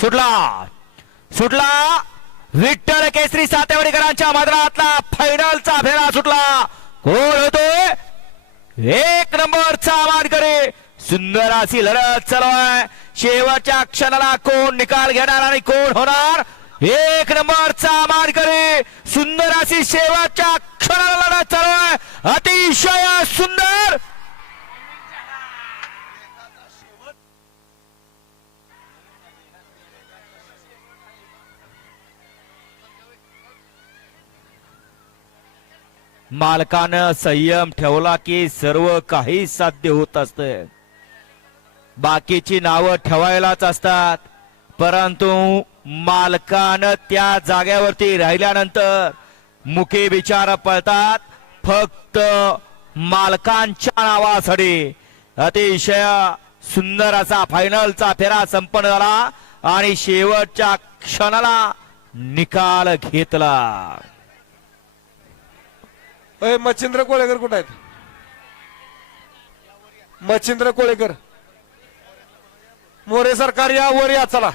सुटला सुटला विठ्ठल केसरी सातेवाडीकरांच्या मैदानातला फायनलचा फेरा सुटला. कोण होतोय एक नंबरचा मानकरी. सुंदर अशी लढत चालू आहे. शेवटच्या क्षणाला कोण निकाल घेणार आणि कोण होणार एक नंबरचा मानकरी. सुंदर अशी शेवटच्या क्षणाला लढत चालू आहे. अतिशय सुंदर मालकानं संयम ठेवला की सर्व काही साध्य होत असते. बाकीची नावं ठेवायलाच असतात परंतु मालकानं त्या जागेवरती राहिल्यानंतर मुके विचार पळतात. फक्त मालकांच्या नावासाठी अतिशय सुंदर असा फायनलचा फेरा संपन्न झाला आणि शेवटच्या क्षणाला निकाल घेतला. मच्छिंद्र कोळेकर कुठे आहेत? मच्छिंद्र कोळेकर मोरे सरकार या वर या चला.